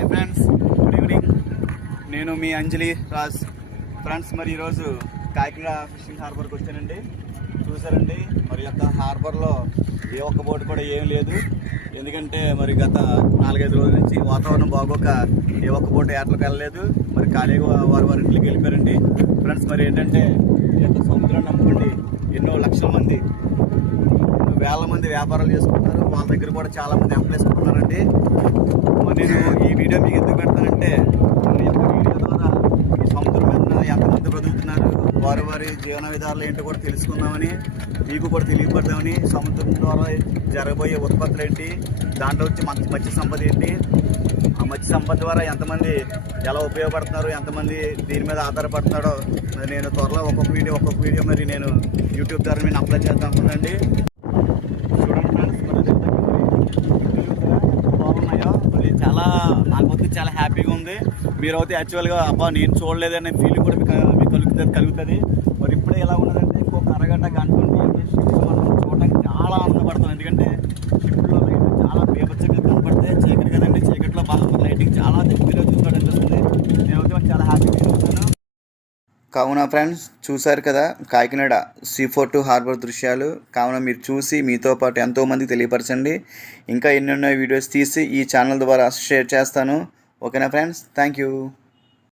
Hi friends, good evening. నేను మీ అంజలి Raj. Friends, మరి ఈరోజు కాకినాడ ఫిషింగ్ హార్బర్కి వచ్చానండి. చూసారండి, మరి యొక్క హార్బర్లో ఏ ఒక్క బోట్ కూడా ఏం లేదు. ఎందుకంటే మరి గత 4-5 రోజుల నుంచి వాతావరణం బాగోక ఏ ఒక్క బోట్ ఏటలకు వెళ్ళలేదు. మరి ఖాళీగా వారి ఇంట్లోకి వెళ్ళిపోయారండి. ఫ్రెండ్స్, మరి ఏంటంటే ఈ యొక్క సముద్రాన్ని నమ్ముకోండి ఎన్నో లక్షల మంది, వేల మంది వ్యాపారాలు చేసుకుంటారు. వాళ్ళ దగ్గర కూడా చాలా మంది ఎంప్లాయీస్ మరి నేను ఈ వీడియో మీకు ఎందుకు పెడతానంటే, ఈ యొక్క వీడియో ద్వారా ఈ సముద్రం మీద ఎంతమంది బ్రతుకుతున్నారు, వారి జీవన విధానాలు ఏంటో కూడా తెలుసుకుందామని, మీకు కూడా తెలియపడదామని, సముద్రం ద్వారా జరగబోయే ఉత్పత్తులు ఏంటి, దాంట్లో వచ్చి మత్స్య సంపద ఏంటి, ఆ మత్స్య సంపద ద్వారా ఎంతమంది ఎలా ఉపయోగపడుతున్నారు, ఎంతమంది దీని మీద ఆధారపడుతున్నాడో నేను త్వరలో ఒక్కొక్క వీడియో మరి నేను యూట్యూబ్ ద్వారా నేను అప్లై చేద్దాం అనుకున్నానండి. చూడండి ఫ్రెండ్స్, బాగున్నాయో మళ్ళీ చాలా నాకైతే చాలా హ్యాపీగా ఉంది. మీరు అయితే యాక్చువల్గా అబ్బా నేను చూడలేదనే ఫీలింగ్ కూడా మీకు కలుగుతుంది. మరి ఇప్పుడే ఎలా ఉన్నదంటే ఇంకొక అరగంట గంట ఉండి మనం చూడడానికి చాలా ఆనందపడతాం. ఎందుకంటే షిప్లో లైట్ చాలా బీభత్సంగా కనపడితే చీకటి కదండి, చీకట్లో బాగా లైటింగ్ చాలా దగ్గరగా చూసినట్టు అనిపిస్తుంది. నేనైతే చాలా హ్యాపీగా ఉన్నాను. కావున ఫ్రెండ్స్, చూశారు కదా కాకినాడ C42 హార్బర్ దృశ్యాలు. కావున మీరు చూసి మీతో పాటు ఎంతోమందికి తెలియపరచండి. ఇంకా ఎన్నెన్నో వీడియోస్ తీసి ఈ ఛానల్ ద్వారా షేర్ చేస్తాను. ఓకేనా ఫ్రెండ్స్, థ్యాంక్ యూ.